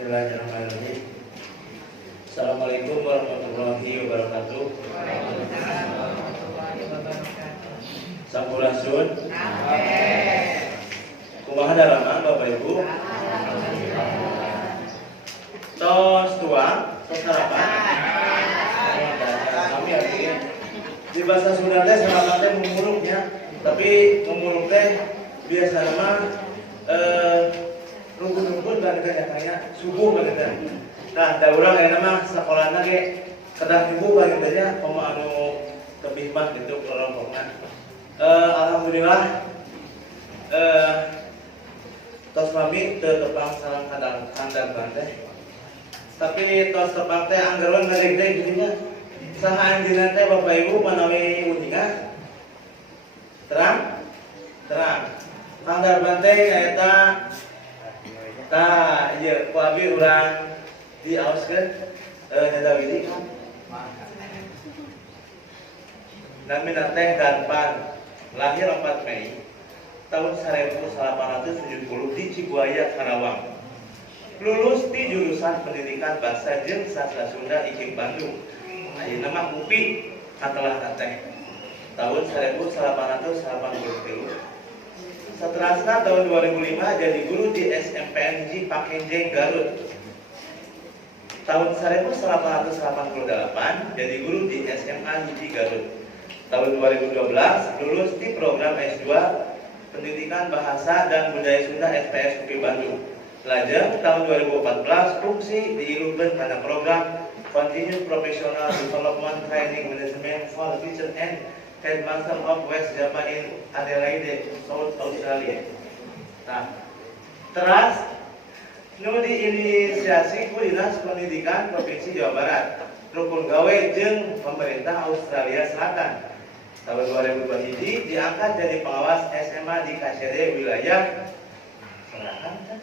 Bismillahirrahmanirrahim. Assalamualaikum warahmatullahi wabarakatuh. Sampurasun. Kumaha dalaman Bapak Ibu? Tos tuang, tos sarapan. Kami artinya di bahasa Sunda teh sarapan teh mumuluknya, tapi mumuluk teh biasa nama rumput-rumput banget katanya subuh banget. Nah, da urang aya mah sakolana ge kedah ibu banget aja komo anu tebih mah gitu kelompokna. Alhamdulillah tos mami teu tepang sareng kandang teh. Tapi tos tepang teh anggaran ngadeg teh gini nya. Saha anjeunna teh Bapak Ibu manawi uningan? Terang? Kandang banteng eta ieu ku abi urang diaoskeun nyadawili kan. Namina teh Danpan, lahir 4 Mei tahun 1870 di Cibuaya, Karawang. Lulus di jurusan Pendidikan Bahasa jeung Sastra Sunda IKIP Bandung. Ayeuna mah UPI katelah teh tahun 1883. Seterusnya tahun 2005 jadi guru di SMPN Hiji Pakenjeng Garut. Tahun 1888 jadi guru di SMA Hiji Garut. Tahun 2012 lulus di program S2 Pendidikan Bahasa dan Budaya Sunda SPS UPI Bandung. Lajeng tahun 2014 fungsi diilukeun kana program Continuous Professional Development Training Management for Teacher and Headmaster of West Java in Adelaide, South Australia. Nah, terus nu diinisiasi ku Dinas Pendidikan Provinsi Jawa Barat, rukun gawe jeung pemerintah Australia Selatan. Tahun 2021 diangkat jadi pengawas SMA di KCD wilayah Selatan.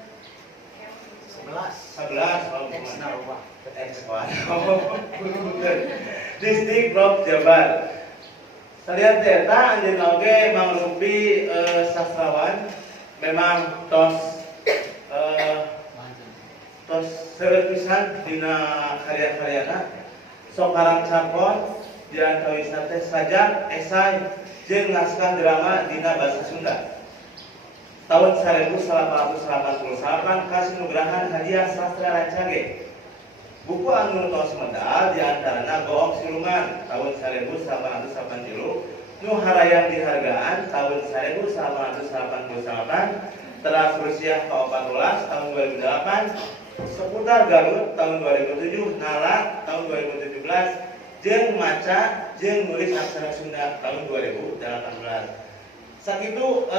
11 Distrik Blok Jabar. Salian eta anjeunna oge mangrupi sastrawan, memang tos seueur pisan dina karya-karyana. Sok karang cakon diantawisna teh sajak, esai jeung naskah drama dina basa Sunda. Tahun 1888 kasinugrahan hadiah sastra Rancage. Buku anu tos medal diantarana Goong Silungan tahun 1880, nu harayang dihargaan tahun 1888, Teras Rusia ke-14 tahun 2008, Seputar Garut tahun 2007, Nala tahun 2017, jeung maca jeung nulis aksara Sunda tahun 2018. Sakitu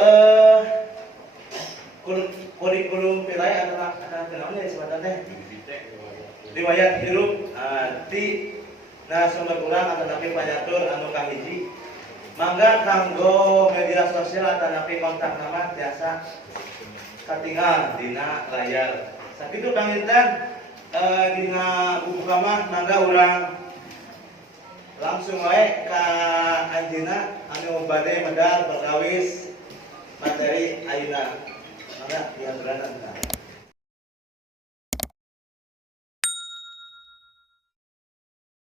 kurikulum pilai adalah kenalnya disebutkan teh riwayat hirup di sumber kurang atau napi panyatur anu kahiji mangga kanggo media sosial atau napi kontak nama biasa katingal dina layar. Sakitu panginten dina buku kamah mangga urang langsung wae ka anjeunna anu bade medal perkawis materi ayeuna. Mangga diaturan.